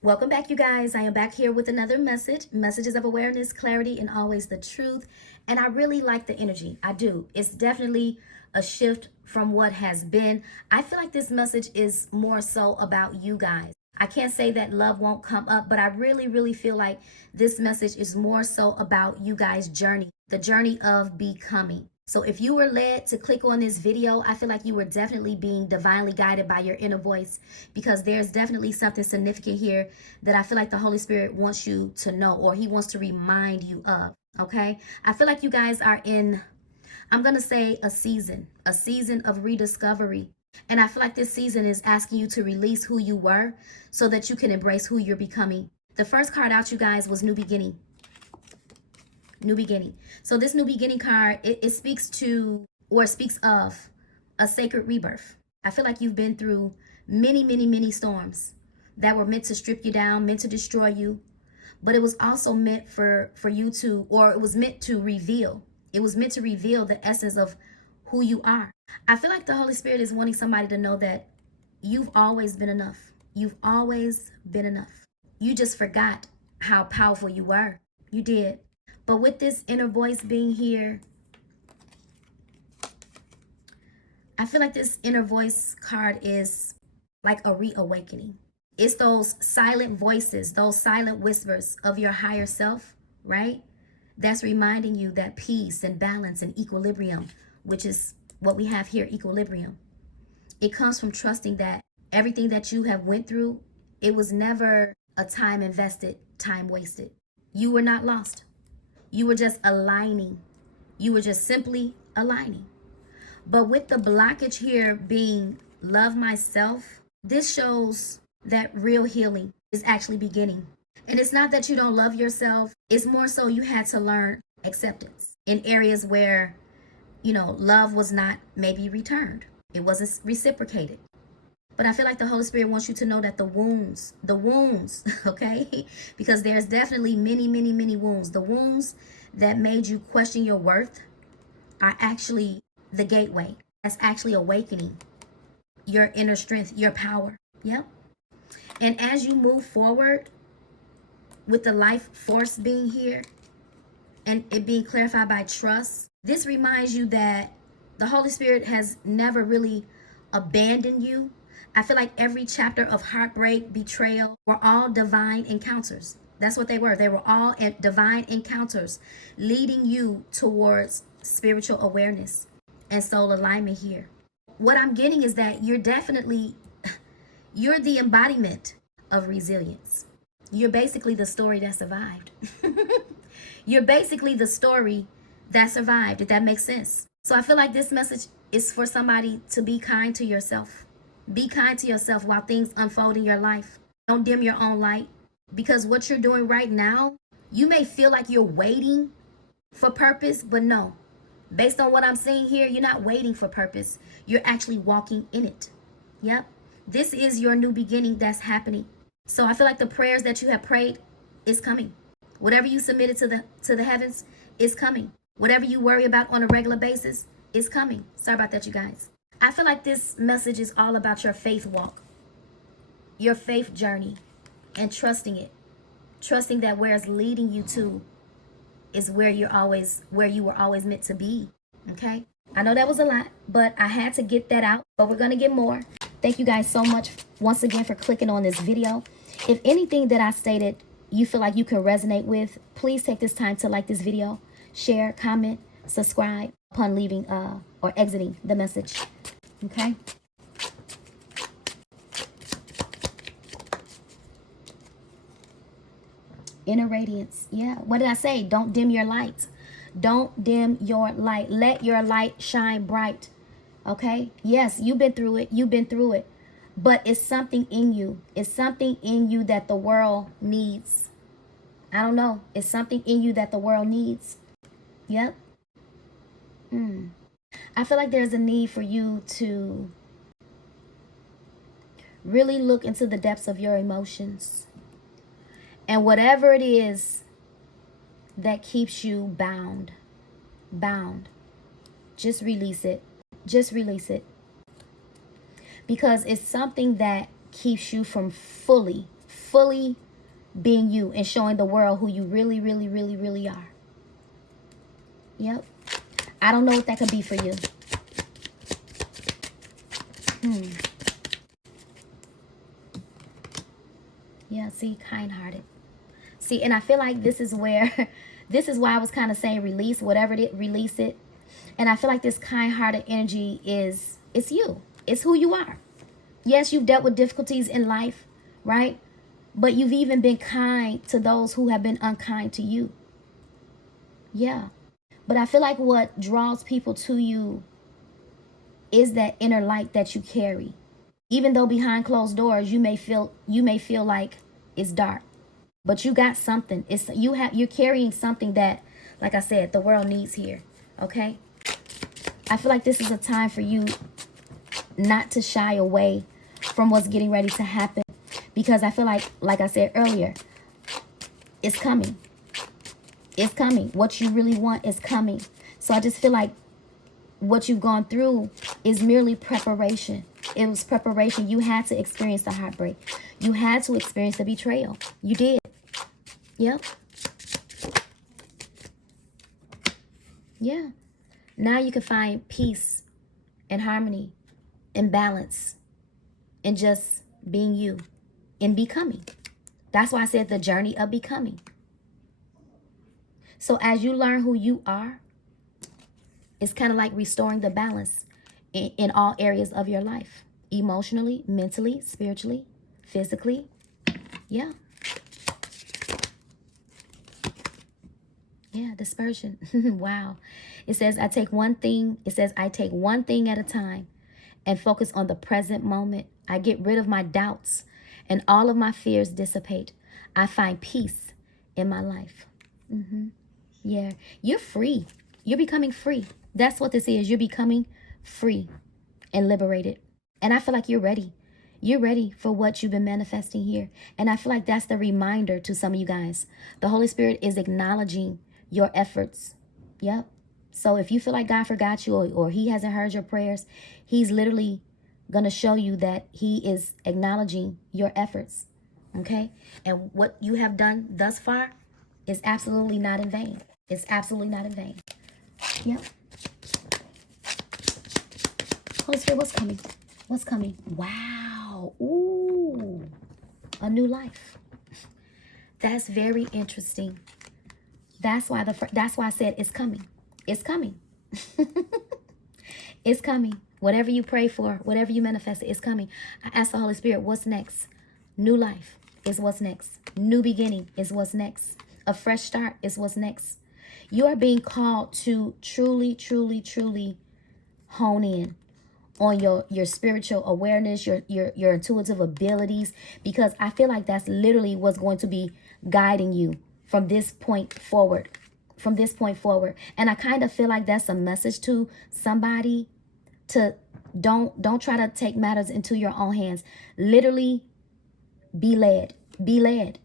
Welcome back, you guys. I am back here with another messages of awareness, clarity, and always the truth. And I really like the energy. I do. It's definitely a shift from what has been. I feel like this message is more so about you guys. I can't say that love won't come up, but I really feel like this message is more so about you guys' journey, the journey of becoming. So if you were led to click on this video, I feel like you were definitely being divinely guided by your inner voice, because there's definitely something significant here that I feel like the Holy Spirit wants you to know, or he wants to remind you of, okay? I feel like you guys are in, I'm going to say a season of rediscovery. And I feel like this season is asking you to release who you were so that you can embrace who you're becoming. The first card out, you guys, was New Beginning. New beginning. So this new beginning card, it speaks to, or speaks of, a sacred rebirth. I feel like you've been through many storms that were meant to strip you down, meant to destroy you, but it was also meant for you to, or it was meant to reveal. It was meant to reveal the essence of who you are. I feel like the Holy Spirit is wanting somebody to know that you've always been enough. You've always been enough. You just forgot how powerful you were. You did. But with this inner voice being here, I feel like this inner voice card is like a reawakening. It's those silent voices, those silent whispers of your higher self, right? That's reminding you that peace and balance and equilibrium, which is what we have here, equilibrium. It comes from trusting that everything that you have went through, it was never a time invested, time wasted. You were not lost. You were just aligning. You were just simply aligning. But with the blockage here being love myself, this shows that real healing is actually beginning. And it's not that you don't love yourself. It's more so you had to learn acceptance in areas where, love was not maybe returned. It wasn't reciprocated. But I feel like the Holy Spirit wants you to know that the wounds, okay? Because there's definitely many wounds. The wounds that made you question your worth are actually the gateway. That's actually awakening your inner strength, your power. Yep. And as you move forward with the life force being here and it being clarified by trust, this reminds you that the Holy Spirit has never really abandoned you. I feel like every chapter of heartbreak, betrayal, were all divine encounters. That's what they were. They were all divine encounters leading you towards spiritual awareness and soul alignment here. What I'm getting is that you're the embodiment of resilience. You're basically the story that survived. You're basically the story that survived, if that makes sense. So I feel like this message is for somebody to be kind to yourself. Be kind to yourself while things unfold in your life. Don't dim your own light, because what you're doing right now, you may feel like you're waiting for purpose, but no. Based on what I'm seeing here, you're not waiting for purpose. You're actually walking in it. Yep. This is your new beginning that's happening. So I feel like the prayers that you have prayed is coming. Whatever you submitted to the heavens is coming. Whatever you worry about on a regular basis is coming. Sorry about that, you guys. I feel like this message is all about your faith walk, your faith journey, and trusting it. Trusting that where it's leading you to is where you were always meant to be. Okay? I know that was a lot, but I had to get that out. But we're going to get more. Thank you guys so much once again for clicking on this video. If anything that I stated you feel like you can resonate with, please take this time to like this video, share, comment, subscribe upon leaving or exiting the message. Okay? Inner radiance. Yeah. What did I say? Don't dim your light. Don't dim your light. Let your light shine bright. Okay? Yes, you've been through it. You've been through it. But it's something in you. It's something in you that the world needs. I don't know. It's something in you that the world needs. Yep. I feel like there's a need for you to really look into the depths of your emotions. And whatever it is that keeps you bound, just release it. Just release it. Because it's something that keeps you from fully fully being you and showing the world who you really, really, really, really are. Yep. I don't know what that could be for you. Yeah, see, kind-hearted. See, and I feel like this is where, this is why I was kind of saying release, whatever it is, release it. And I feel like this kind-hearted energy it's you. It's who you are. Yes, you've dealt with difficulties in life, right? But you've even been kind to those who have been unkind to you. Yeah. But I feel like what draws people to you is that inner light that you carry. Even though behind closed doors you may feel like it's dark. But you got something. You're carrying something that, like I said, the world needs here. Okay? I feel like this is a time for you not to shy away from what's getting ready to happen. Because I feel like I said earlier, it's coming. It's coming. What you really want is coming. So I just feel like what you've gone through is merely preparation. It was preparation. You had to experience the heartbreak. You had to experience the betrayal. You did. Yep. Yeah. Now you can find peace and harmony and balance and just being you and becoming. That's why I said the journey of becoming. So as you learn who you are, it's kind of like restoring the balance in all areas of your life. Emotionally, mentally, spiritually, physically. Yeah. Yeah, dispersion. Wow. It says I take one thing at a time and focus on the present moment. I get rid of my doubts and all of my fears dissipate. I find peace in my life. Yeah, you're free. You're becoming free. That's what this is. You're becoming free and liberated. And I feel like you're ready. You're ready for what you've been manifesting here. And I feel like that's the reminder to some of you guys. The Holy Spirit is acknowledging your efforts. Yep. So if you feel like God forgot you or he hasn't heard your prayers, he's literally going to show you that he is acknowledging your efforts. Okay? And what you have done thus far is absolutely not in vain. It's absolutely not in vain. Yep. Holy Spirit, what's coming? What's coming? Wow. Ooh. A new life. That's very interesting. That's why I said it's coming. It's coming. It's coming. Whatever you pray for, whatever you manifest, it's coming. I ask the Holy Spirit, what's next? New life is what's next. New beginning is what's next. A fresh start is what's next. You are being called to truly, truly, truly hone in on your spiritual awareness, your intuitive abilities, because I feel like that's literally what's going to be guiding you from this point forward. From this point forward. And I kind of feel like that's a message to somebody to don't try to take matters into your own hands. Literally be led. Be led.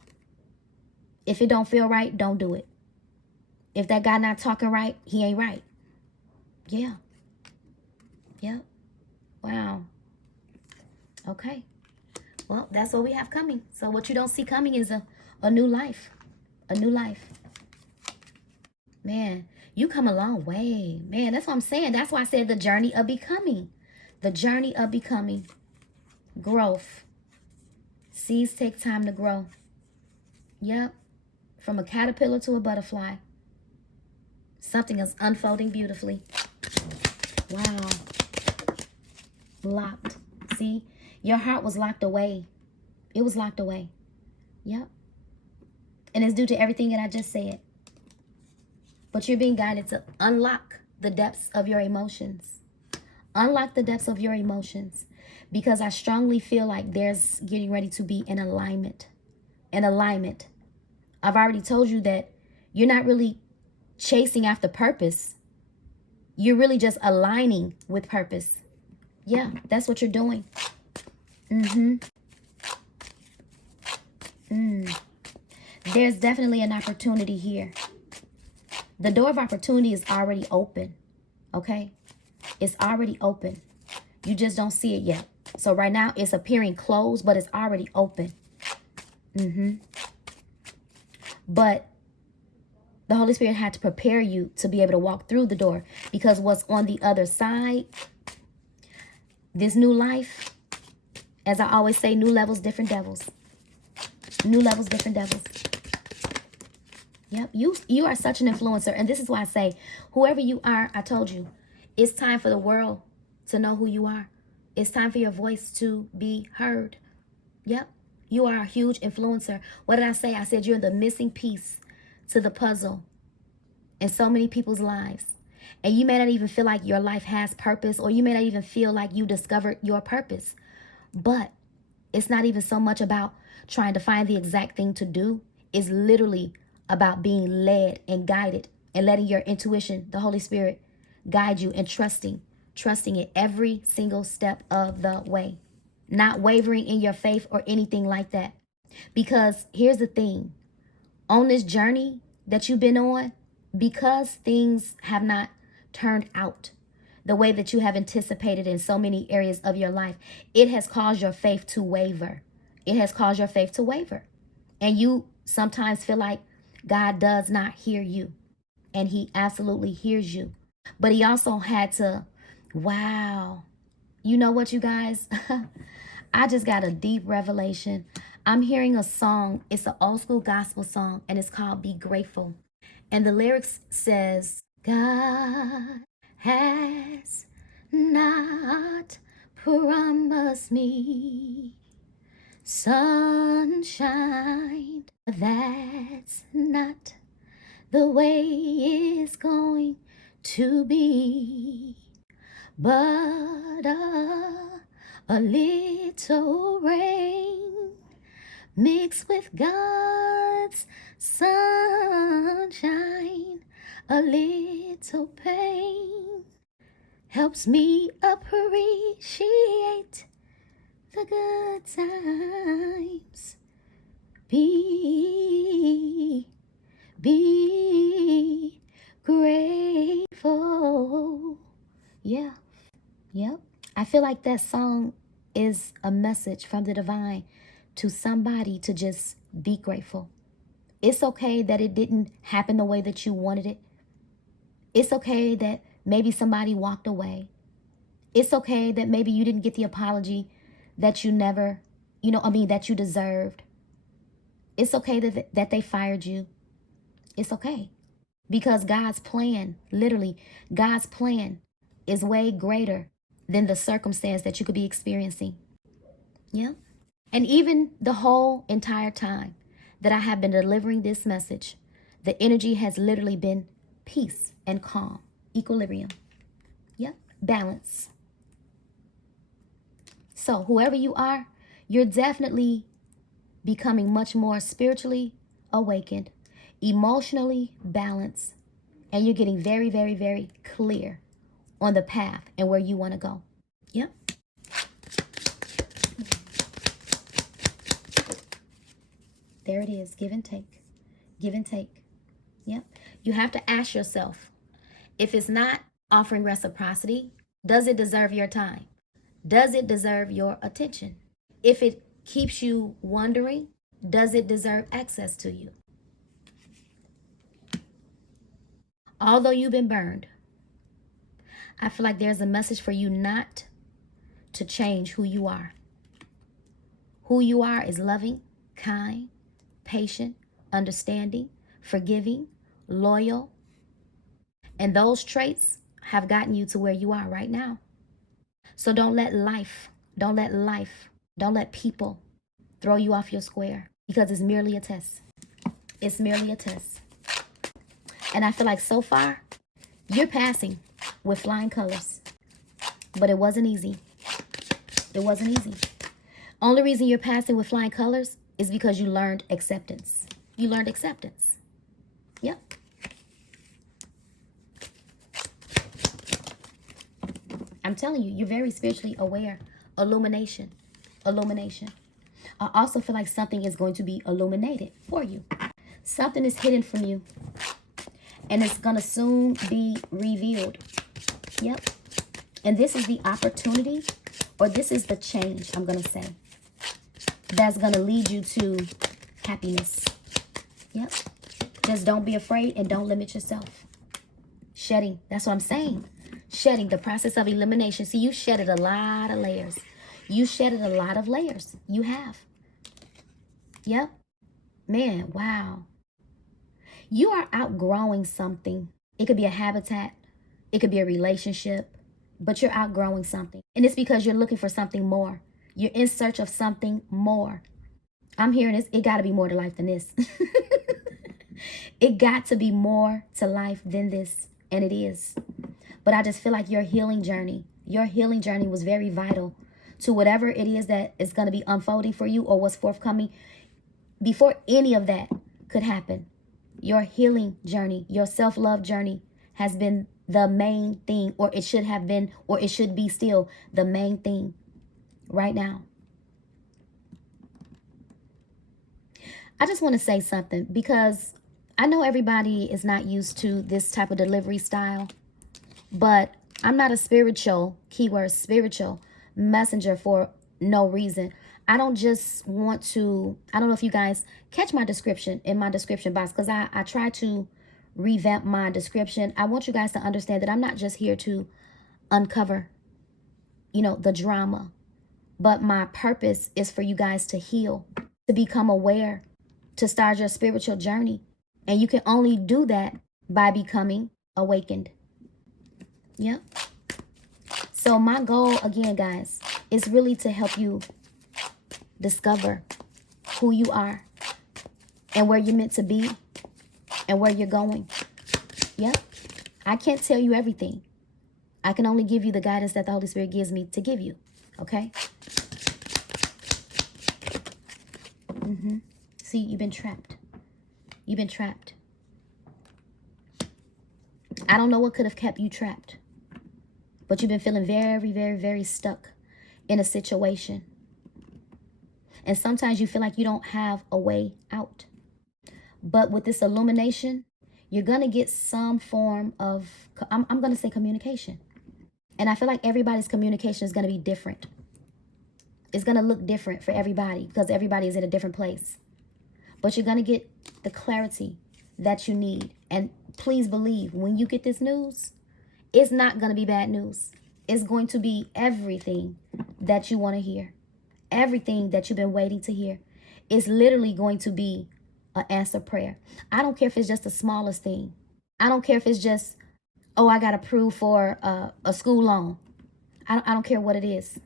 If it don't feel right, don't do it. If that guy not talking right, he ain't right. Yeah. Yeah. Wow. Okay. Well, that's what we have coming. So what you don't see coming is a new life. A new life. Man, you come a long way. Man, that's what I'm saying. That's why I said the journey of becoming. The journey of becoming. Growth. Seeds take time to grow. Yep. From a caterpillar to a butterfly. Something is unfolding beautifully. Wow. Locked. See? Your heart was locked away. It was locked away. Yep. And it's due to everything that I just said. But you're being guided to unlock the depths of your emotions. Unlock the depths of your emotions. Because I strongly feel like there's getting ready to be an alignment. An alignment. I've already told you that you're not really chasing after purpose. You're really just aligning with purpose. Yeah, that's what you're doing. There's definitely an opportunity here. The door of opportunity is already open. Okay? It's already open. You just don't see it yet. So right now it's appearing closed, but it's already open. But the Holy Spirit had to prepare you to be able to walk through the door, because what's on the other side, this new life, as I always say, new levels, different devils. New levels, different devils. Yep, you are such an influencer. And this is why I say, whoever you are, I told you, it's time for the world to know who you are. It's time for your voice to be heard. Yep, you are a huge influencer. What did I say? I said you're the missing piece to the puzzle in so many people's lives. And you may not even feel like your life has purpose, or you may not even feel like you discovered your purpose. But it's not even so much about trying to find the exact thing to do. It's literally about being led and guided and letting your intuition, the Holy Spirit, guide you, and trusting it every single step of the way. Not wavering in your faith or anything like that. Because here's the thing. On this journey that you've been on, because things have not turned out the way that you have anticipated in so many areas of your life, it has caused your faith to waver. It has caused your faith to waver. And you sometimes feel like God does not hear you. And he absolutely hears you. But he also had to, wow. You know what, you guys? I just got a deep revelation. I'm hearing a song. It's an old school gospel song, and it's called Be Grateful. And the lyrics says, God has not promised me sunshine. That's not the way it's going to be. But a little rain mixed with God's sunshine, a little pain helps me appreciate the good times. Be grateful. Yeah. Yep. I feel like that song is a message from the divine to somebody to just be grateful. It's okay that it didn't happen the way that you wanted it. It's okay that maybe somebody walked away. It's okay that maybe you didn't get the apology that you never, that you deserved. It's okay that they fired you. It's okay. Because God's plan, literally, God's plan is way greater than the circumstance that you could be experiencing. Yeah. And even the whole entire time that I have been delivering this message, the energy has literally been peace and calm, equilibrium. Yep. Balance. So whoever you are, you're definitely becoming much more spiritually awakened, emotionally balanced, and you're getting very, very, very clear on the path and where you want to go. Yep. There it is. Give and take. Give and take. Yep. You have to ask yourself, if it's not offering reciprocity, does it deserve your time? Does it deserve your attention? If it keeps you wondering, does it deserve access to you? Although you've been burned, I feel like there's a message for you not to change who you are. Who you are is loving, kind, patient, understanding, forgiving, loyal. And those traits have gotten you to where you are right now. So don't let people throw you off your square, because it's merely a test. It's merely a test. And I feel like so far, you're passing with flying colors. But it wasn't easy. It wasn't easy. Only reason you're passing with flying colors is because you learned acceptance. You learned acceptance. Yep. I'm telling you, you're very spiritually aware. Illumination. Illumination. I also feel like something is going to be illuminated for you. Something is hidden from you. And it's going to soon be revealed. Yep. And this is the opportunity, or this is the change, I'm going to say, that's going to lead you to happiness. Yep. Just don't be afraid and don't limit yourself. Shedding. That's what I'm saying. Shedding. The process of elimination. See, you shedded a lot of layers. You shedded a lot of layers. You have. Yep. Man, wow. You are outgrowing something. It could be a habitat. It could be a relationship. But you're outgrowing something. And it's because you're looking for something more. You're in search of something more. I'm hearing this. It got to be more to life than this. It got to be more to life than this. And it is. But I just feel like your healing journey was very vital to whatever it is that is going to be unfolding for you or what's forthcoming. Before any of that could happen, your healing journey, your self-love journey has been the main thing, or it should have been, or it should be still the main thing right now. I just want to say something because I know everybody is not used to this type of delivery style, but I'm not a spiritual, keyword spiritual, messenger for no reason. I don't just want to, I don't know if you guys catch my description in my description box, because I try to revamp my description. I want you guys to understand that I'm not just here to uncover, the drama, but my purpose is for you guys to heal, to become aware, to start your spiritual journey. And you can only do that by becoming awakened. Yep. So my goal, again, guys, is really to help you discover who you are and where you're meant to be and where you're going. Yep. I can't tell you everything. I can only give you the guidance that the Holy Spirit gives me to give you. Okay? See, you've been trapped. You've been trapped. I don't know what could have kept you trapped, but you've been feeling very, very, very stuck in a situation. And sometimes you feel like you don't have a way out. But with this illumination, you're going to get some form of, I'm going to say communication. And I feel like everybody's communication is going to be different. It's going to look different for everybody because everybody is in a different place. But you're going to get the clarity that you need. And please believe, when you get this news, it's not going to be bad news. It's going to be everything that you want to hear. Everything that you've been waiting to hear. It's literally going to be an answered prayer. I don't care if it's just the smallest thing. I don't care if it's just, oh, I got approved for a school loan. I don't care what it is.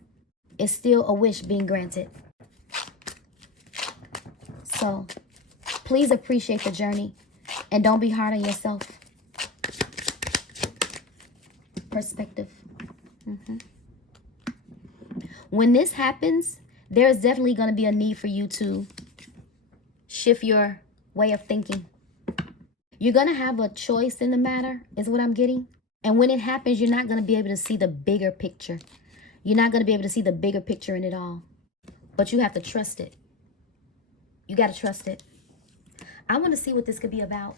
It's still a wish being granted. So please appreciate the journey and don't be hard on yourself. Perspective. When this happens, there's definitely going to be a need for you to shift your way of thinking. You're going to have a choice in the matter, is what I'm getting. And when it happens, you're not going to be able to see the bigger picture. You're not going to be able to see the bigger picture in it all. But you have to trust it. You got to trust it. I want to see what this could be about.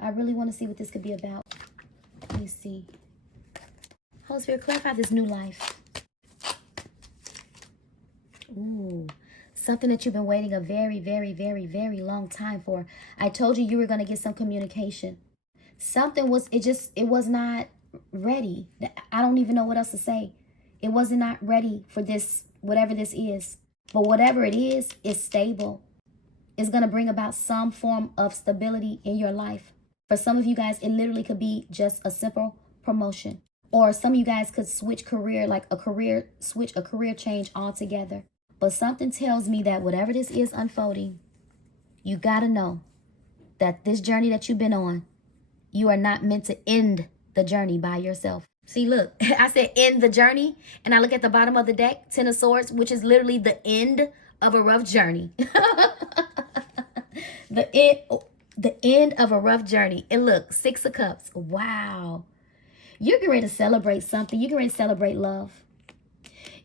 I really want to see what this could be about. Let me see. Holy Spirit, clarify this new life. Ooh, something that you've been waiting a very, very, very, very long time for. I told you were going to get some communication. Something was, it was not ready. I don't even know what else to say. It wasn't not ready for this, whatever this is. But whatever it is stable. It's going to bring about some form of stability in your life. For some of you guys, it literally could be just a simple promotion. Or some of you guys could switch career, like a career change altogether. But something tells me that whatever this is unfolding, you got to know that this journey that you've been on, you are not meant to end the journey by yourself. See, look, I said end the journey, and I look at the bottom of the deck, Ten of Swords, which is literally the end of a rough journey. The end of a rough journey. And look, Six of Cups. Wow. You're getting ready to celebrate something. You're getting ready to celebrate love.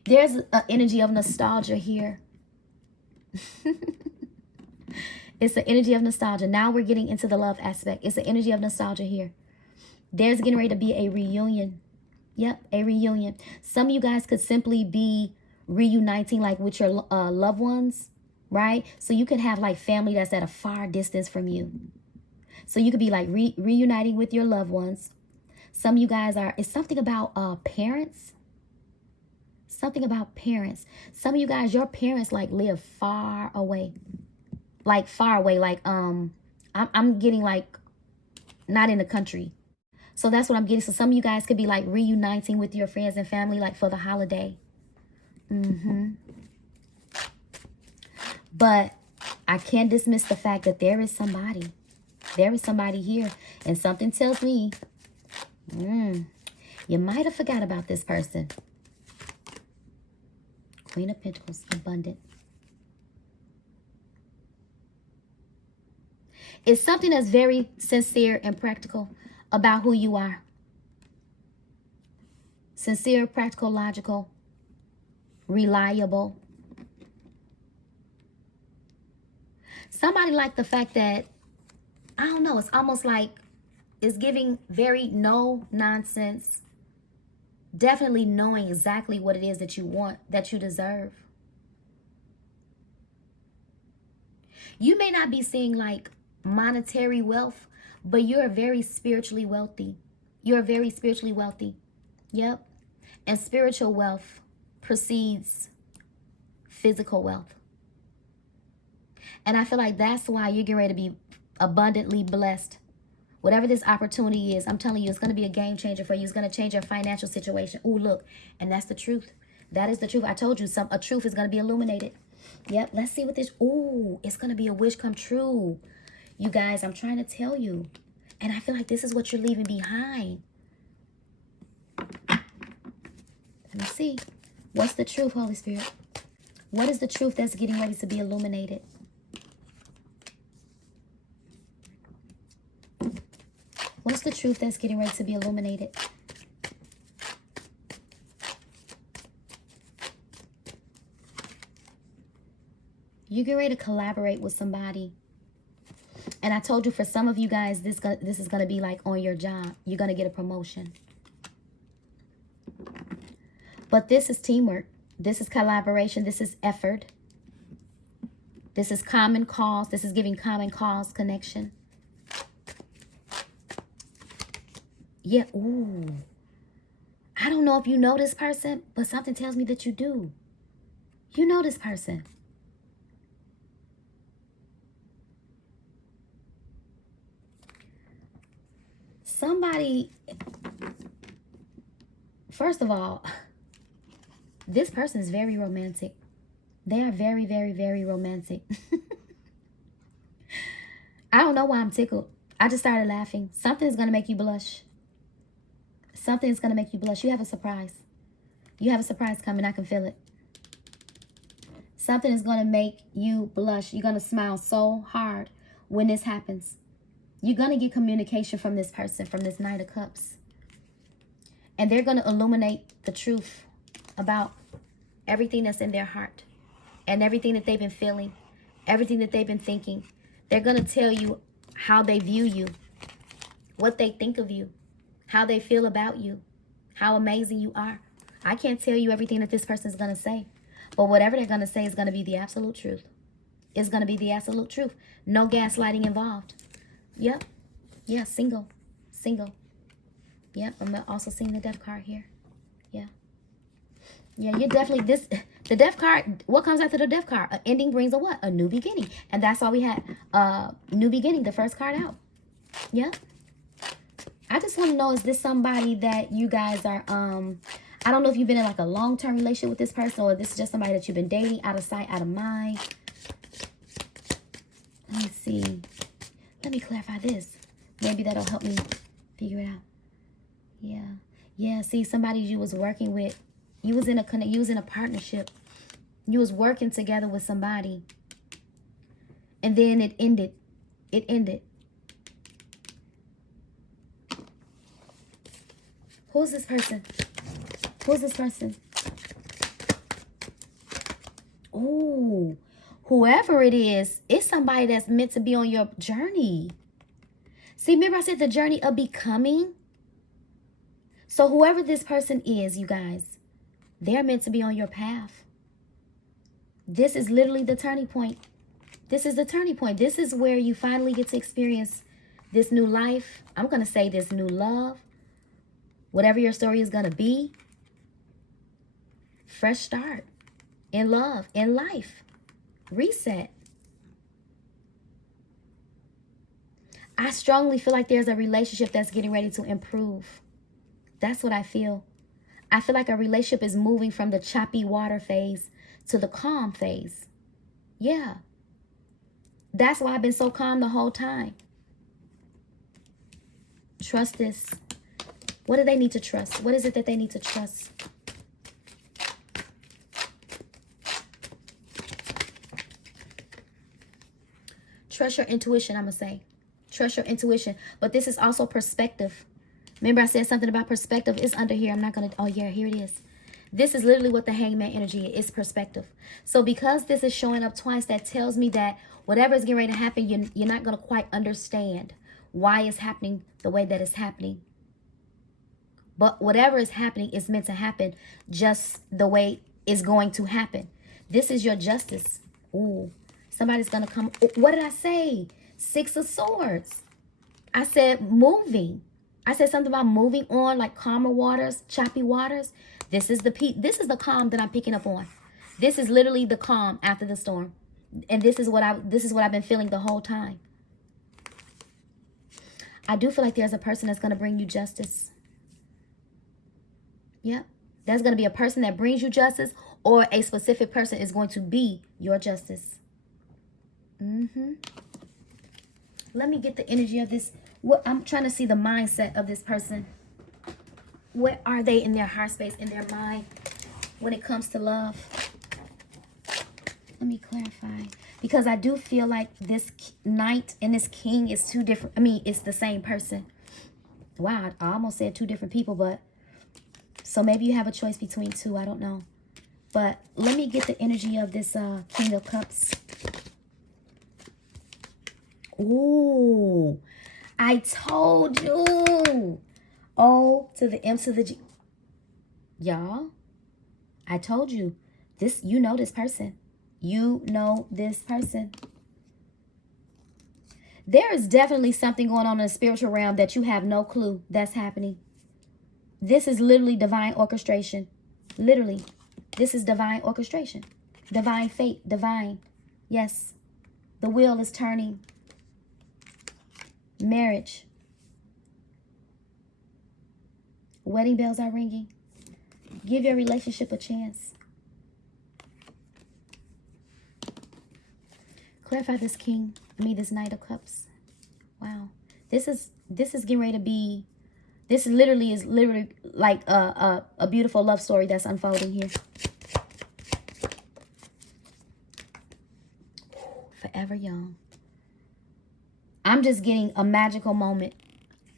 There's an energy of nostalgia here. It's the energy of nostalgia. Now we're getting into the love aspect. It's the energy of nostalgia here. There's getting ready to be a reunion. Yep, a reunion. Some of you guys could simply be reuniting like with your loved ones, right? So you could have like family that's at a far distance from you. So you could be like reuniting with your loved ones. Some of you guys are, it's something about parents. Something about parents. Some of you guys, your parents like live far away. Like far away. Like I'm getting like not in the country. So that's what I'm getting. So some of you guys could be like reuniting with your friends and family like for the holiday. But I can't dismiss the fact that there is somebody. There is somebody here. And something tells me you might have forgot about this person. Queen of Pentacles, abundant. It's something that's very sincere and practical about who you are. Sincere, practical, logical, reliable. Somebody like the fact that, I don't know, it's almost like it's giving very no nonsense. Definitely knowing exactly what it is that you want, that you deserve. You may not be seeing like monetary wealth, but you're very spiritually wealthy. You're very spiritually wealthy. Yep. And spiritual wealth precedes physical wealth. And I feel like that's why you're getting ready to be abundantly blessed. Whatever this opportunity is, I'm telling you, it's going to be a game changer for you. It's going to change your financial situation. Oh, look. And that's the truth. That is the truth. I told you a truth is going to be illuminated. Yep. Let's see what this. Oh, it's going to be a wish come true. You guys, I'm trying to tell you. And I feel like this is what you're leaving behind. Let me see. What's the truth, Holy Spirit? What is the truth that's getting ready to be illuminated? What's the truth that's getting ready to be illuminated? You get ready to collaborate with somebody. And I told you, for some of you guys, this is going to be like on your job. You're going to get a promotion. But this is teamwork. This is collaboration. This is effort. This is common cause. This is giving common cause connection. Yeah, ooh. I don't know if you know this person, but something tells me that you do. You know this person. Somebody, first of all, this person is very romantic. They are very, very, very romantic. I don't know why I'm tickled. I just started laughing. Something is going to make you blush. Something is going to make you blush. You have a surprise. You have a surprise coming. I can feel it. Something is going to make you blush. You're going to smile so hard when this happens. You're going to get communication from this person, from this Knight of Cups. And they're going to illuminate the truth about everything that's in their heart and everything that they've been feeling, everything that they've been thinking. They're going to tell you how they view you, what they think of you, how they feel about you, how amazing you are. I can't tell you everything that this person is going to say, but whatever they're going to say is going to be the absolute truth. It's going to be the absolute truth. No gaslighting involved. Yep. Yeah, single. Yep, I'm also seeing the Death card here. Yeah. Yeah, you're definitely the Death card. What comes after the Death card? An ending brings a what? A new beginning. And that's all we had. New beginning, the first card out. Yeah. I just want to know, is this somebody that you guys are, I don't know if you've been in like a long-term relationship with this person, or this is just somebody that you've been dating, out of sight, out of mind. Let me see. Let me clarify this. Maybe that'll help me figure it out. Yeah. Yeah, see, somebody you was working with, you was in a partnership. You was working together with somebody. And then it ended. It ended. Who's this person? Who's this person? Oh, whoever it is, it's somebody that's meant to be on your journey. See, remember I said the journey of becoming? So whoever this person is, you guys, they're meant to be on your path. This is literally the turning point. This is the turning point. This is where you finally get to experience this new life. I'm going to say this new love. Whatever your story is going to be. Fresh start. In love. In life. Reset. I strongly feel like there's a relationship that's getting ready to improve. That's what I feel. I feel like a relationship is moving from the choppy water phase to the calm phase. Yeah. That's why I've been so calm the whole time. Trust this. What do they need to trust? What is it that they need to trust? Trust your intuition, I'm going to say. Trust your intuition. But this is also perspective. Remember I said something about perspective. It's under here. I'm not going to... Oh, yeah, here it is. This is literally what the hangman energy is, perspective. So because this is showing up twice, that tells me that whatever is getting ready to happen, you're not going to quite understand why it's happening the way that it's happening. But whatever is happening is meant to happen just the way it's going to happen. This is your justice. Ooh, somebody's going to come. What did I say? 6 of Swords. I said moving. I said something about moving on, like calmer waters, choppy waters. This is the calm that I'm picking up on. This is literally the calm after the storm. And this is what I've been feeling the whole time. I do feel like there's a person that's going to bring you justice. Yep. There's going to be a person that brings you justice, or a specific person is going to be your justice. Let me get the energy of this. I'm trying to see the mindset of this person. Where are they in their heart space, in their mind, when it comes to love? Let me clarify. Because I do feel like this knight and this king is two different. I mean, it's the same person. Wow, I almost said two different people, but... So maybe you have a choice between two. I don't know. But let me get the energy of this King of Cups. Ooh, I told you. O to the M to the G. Y'all, I told you. You know this person. You know this person. There is definitely something going on in the spiritual realm that you have no clue that's happening. This is literally divine orchestration. Literally. This is divine orchestration. Divine fate. Divine. Yes. The wheel is turning. Marriage. Wedding bells are ringing. Give your relationship a chance. Clarify this king. This Knight of Cups. Wow. This is getting ready to be... This literally is like a beautiful love story that's unfolding here. Forever young. I'm just getting a magical moment.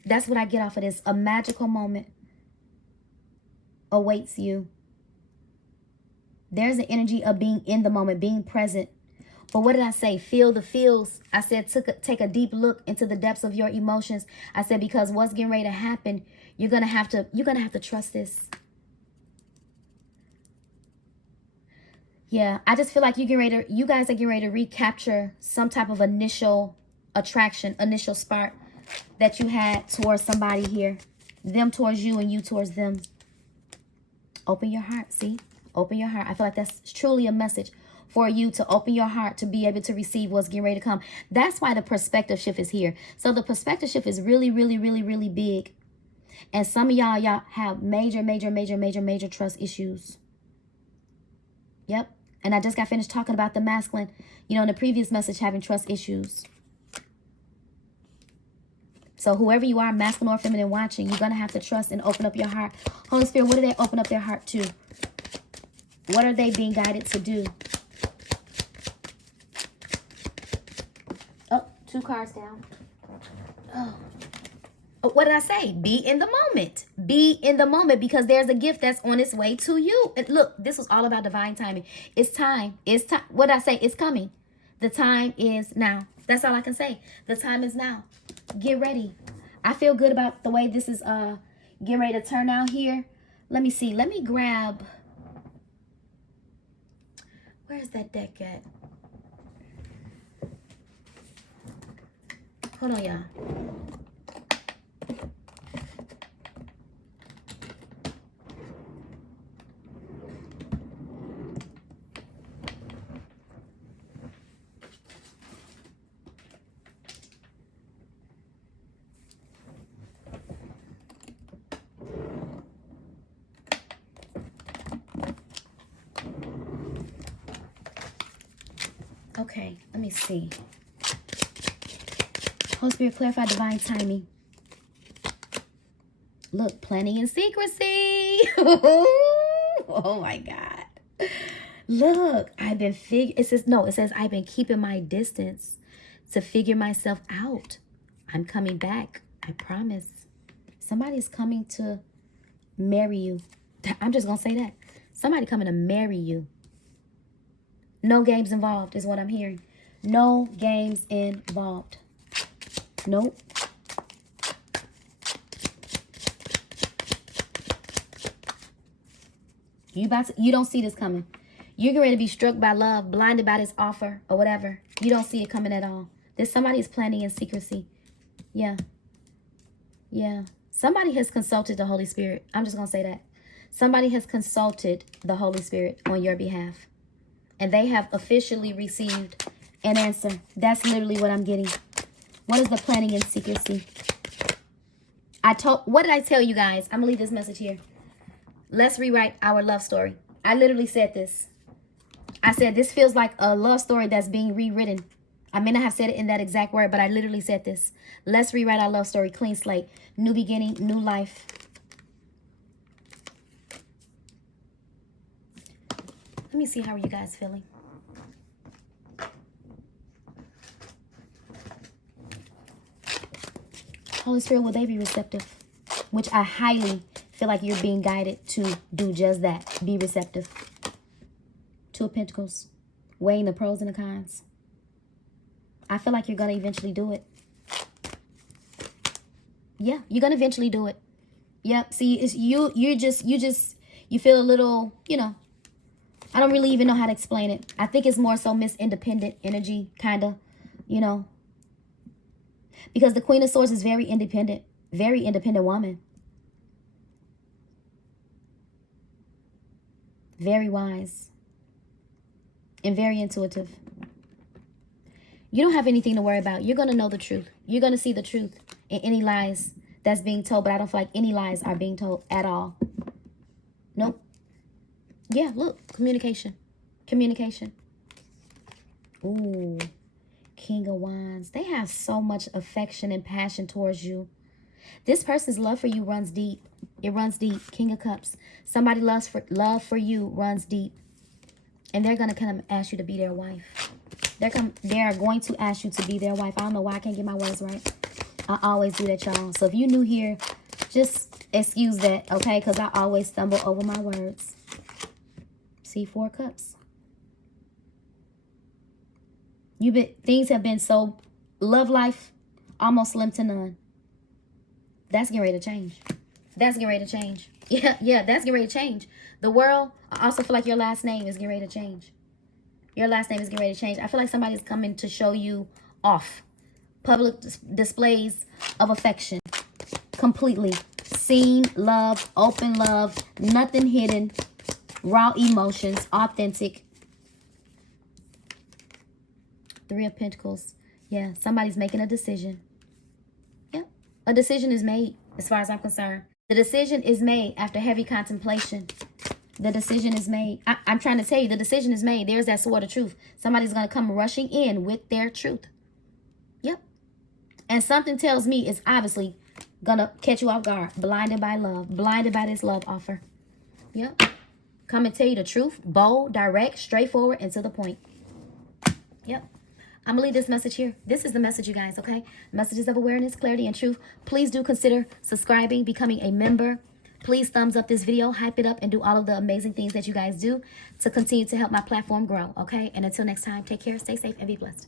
That's what I get off of this. A magical moment awaits you. There's an energy of being in the moment, being present. But what did I say? Feel the feels. I said take a deep look into the depths of your emotions. I said because what's getting ready to happen, you're gonna have to trust this. Yeah, I just feel like you guys are getting ready to recapture some type of initial attraction, initial spark that you had towards somebody here. Them towards you and you towards them. Open your heart, see? Open your heart. I feel like that's truly a message for you to open your heart to be able to receive what's getting ready to come. That's why the perspective shift is here. So the perspective shift is really, really, really, really big. And some of y'all have major trust issues. Yep. And I just got finished talking about the masculine, in the previous message, having trust issues. So whoever you are, masculine or feminine watching, you're going to have to trust and open up your heart. Holy Spirit, what do they open up their heart to? What are they being guided to do? Oh, 2 cards down. Oh, what did I say? Be in the moment. Be in the moment, because there's a gift that's on its way to you. And look, this was all about divine timing. It's time. It's time. What did I say? It's coming. The time is now. That's all I can say. The time is now. Get ready. I feel good about the way this is getting ready to turn out here. Let me see. Let me grab Where's that deck at? Hold on, y'all. Okay, let me see. Holy Spirit, clarify divine timing. Look, planning and secrecy. Oh my God. Look, I've been it says I've been keeping my distance to figure myself out. I'm coming back. I promise. Somebody's coming to marry you. I'm just going to say that. Somebody coming to marry you. No games involved is what I'm hearing. No games involved. Nope. You don't see this coming. You're getting ready to be struck by love, blinded by this offer or whatever. You don't see it coming at all. There's somebody's planning in secrecy. Yeah. Yeah. Somebody has consulted the Holy Spirit. I'm just going to say that. Somebody has consulted the Holy Spirit on your behalf. And they have officially received an answer. That's literally what I'm getting. What is the planning in secrecy? What did I tell you guys? I'm going to leave this message here. Let's rewrite our love story. I literally said this. I said this feels like a love story that's being rewritten. I may not have said it in that exact word, but I literally said this. Let's rewrite our love story. Clean slate. New beginning. New life. Let me see, how are you guys feeling? Holy Spirit, will they be receptive? Which I highly feel like you're being guided to do just that. Be receptive. Two of Pentacles. Weighing the pros and the cons. I feel like you're going to eventually do it. Yeah, you're going to eventually do it. Yep. See, it's you feel a little, I don't really even know how to explain it. I think it's more so Miss Independent energy, kind of, because the Queen of Swords is very independent woman. Very wise and very intuitive. You don't have anything to worry about. You're going to know the truth. You're going to see the truth in any lies that's being told, but I don't feel like any lies are being told at all. Nope. Yeah, look, communication. Communication. Ooh, King of Wands. They have so much affection and passion towards you. This person's love for you runs deep. It runs deep. King of Cups. Somebody love for you runs deep. And they're going to come ask you to be their wife. They are going to ask you to be their wife. I don't know why I can't get my words right. I always do that, y'all. So if you're new here, just excuse that, okay? Because I always stumble over my words. See, 4 Cups. Things have been so, love life, almost slim to none. That's getting ready to change. That's getting ready to change. Yeah, that's getting ready to change. The world, I also feel like your last name is getting ready to change. Your last name is getting ready to change. I feel like somebody's coming to show you off. Public displays of affection. Completely. Seen love, open love, nothing hidden. Raw emotions, authentic. 3 of Pentacles. Yeah, somebody's making a decision. Yeah, a decision is made as far as I'm concerned. The decision is made after heavy contemplation. The decision is made. I'm trying to tell you, the decision is made. There's that sword of truth. Somebody's going to come rushing in with their truth. Yep. And something tells me it's obviously going to catch you off guard. Blinded by love. Blinded by this love offer. Yep. Come and tell you the truth. Bold, direct, straightforward, and to the point. Yep. I'm going to leave this message here. This is the message, you guys, okay? Messages of awareness, clarity, and truth. Please do consider subscribing, becoming a member. Please thumbs up this video, hype it up, and do all of the amazing things that you guys do to continue to help my platform grow, okay? And until next time, take care, stay safe, and be blessed.